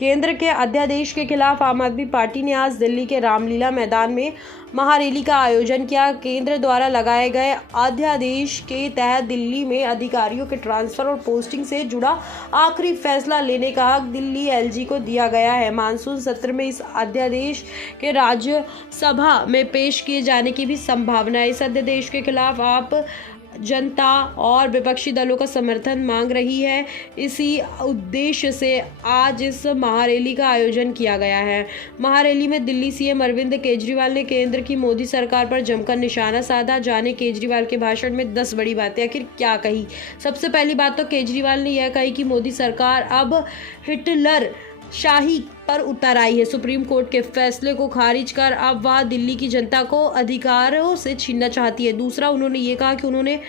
केंद्र के अध्यादेश के खिलाफ आम आदमी पार्टी ने आज दिल्ली के रामलीला मैदान में महारैली का आयोजन किया। केंद्र द्वारा लगाए गए अध्यादेश के तहत दिल्ली में अधिकारियों के ट्रांसफर और पोस्टिंग से जुड़ा आखिरी फैसला लेने का हक दिल्ली एलजी को दिया गया है। मानसून सत्र में इस अध्यादेश के राज्यसभा में पेश किए जाने की भी संभावना है। इस अध्यादेश के खिलाफ आप जनता और विपक्षी दलों का समर्थन मांग रही है। इसी उद्देश्य से आज इस महारैली का आयोजन किया गया है। महारैली में दिल्ली सीएम अरविंद केजरीवाल ने केंद्र की मोदी सरकार पर जमकर निशाना साधा। जाने केजरीवाल के भाषण में 10 बड़ी बातें आखिर क्या कही। सबसे पहली बात तो केजरीवाल ने यह कही कि मोदी सरकार अब हिटलर शाही पर उतर आई है। सुप्रीम कोर्ट के फैसले को खारिज कर अब वह दिल्ली की जनता को अधिकारों से छीनना चाहती है। दूसरा, उन्होंने ये कहा कि उन्होंने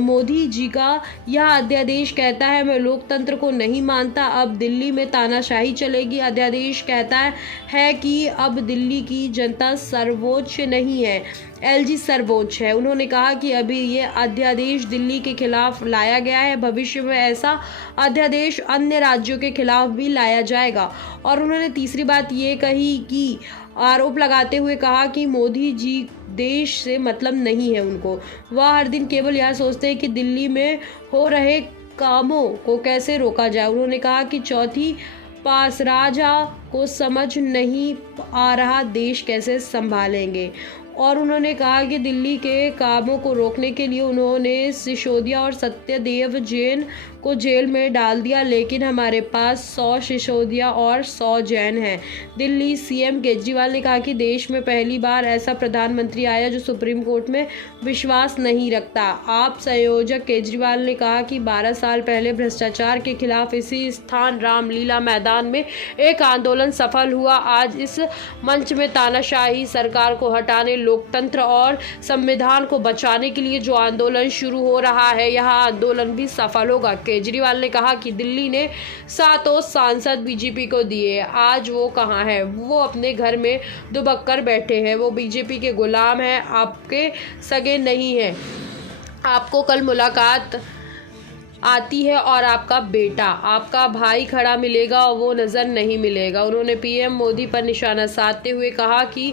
मोदी जी का यह अध्यादेश कहता है मैं लोकतंत्र को नहीं मानता, अब दिल्ली में तानाशाही चलेगी। अध्यादेश कहता है कि अब दिल्ली की जनता सर्वोच्च नहीं है, एलजी सर्वोच्च है। उन्होंने कहा कि अभी ये अध्यादेश दिल्ली के खिलाफ लाया गया है, भविष्य में ऐसा अध्यादेश अन्य राज्यों के खिलाफ भी लाया जाएगा। और उन्होंने तीसरी बात ये कही कि आरोप लगाते हुए कहा कि मोदी जी देश से मतलब नहीं है उनको, वह हर दिन केवल यह सोचते हैं कि दिल्ली में हो रहे कामों को कैसे रोका जाए। उन्होंने कहा कि चौथी पास राजा को समझ नहीं आ रहा देश कैसे संभालेंगे। और उन्होंने कहा कि दिल्ली के कामों को रोकने के लिए उन्होंने सिसोदिया और सत्यदेव जैन को जेल में डाल दिया, लेकिन हमारे पास 100 सिसोदिया और 100 जैन हैं। दिल्ली सीएम केजरीवाल ने कहा कि देश में पहली बार ऐसा प्रधानमंत्री आया जो सुप्रीम कोर्ट में विश्वास नहीं रखता। आप संयोजक केजरीवाल ने कहा कि 12 साल पहले भ्रष्टाचार के खिलाफ इसी स्थान रामलीला मैदान में एक आंदोलन सफल हुआ। आज इस मंच में तानाशाही सरकार को हटाने, लोकतंत्र और संविधान को बचाने के लिए जो आंदोलन शुरू हो रहा है, यह आंदोलन भी सफल होगा। केजरीवाल ने कहा कि दिल्ली ने 7 सांसद बीजेपी को दिए, आज वो कहाँ है? वो अपने घर में दुबक्कर बैठे हैं, वो बीजेपी के गुलाम हैं, आपके सगे नहीं हैं। आपको कल मुलाकात आती है और आपका बेटा, आपका भाई खड़ा मिलेगा और वो नज़र नहीं मिलेगा। उन्होंने पीएम मोदी पर निशाना साधते हुए कहा कि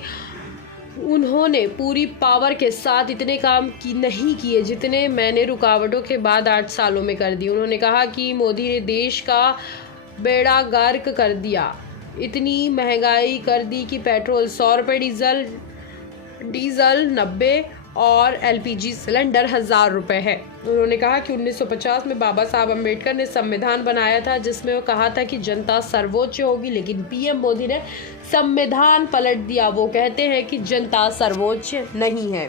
उन्होंने पूरी पावर के साथ इतने काम नहीं किए जितने मैंने रुकावटों के बाद 8 सालों में कर दी। उन्होंने कहा कि मोदी ने देश का बेड़ा गर्क कर दिया, इतनी महंगाई कर दी कि पेट्रोल 100 रुपये, डीजल 90 और एलपीजी सिलेंडर 1000 रुपये है। उन्होंने कहा कि 1950 में बाबा साहब अम्बेडकर ने संविधान बनाया था जिसमें वो कहा था कि जनता सर्वोच्च होगी, लेकिन पीएम मोदी ने संविधान पलट दिया। वो कहते हैं कि जनता सर्वोच्च नहीं है।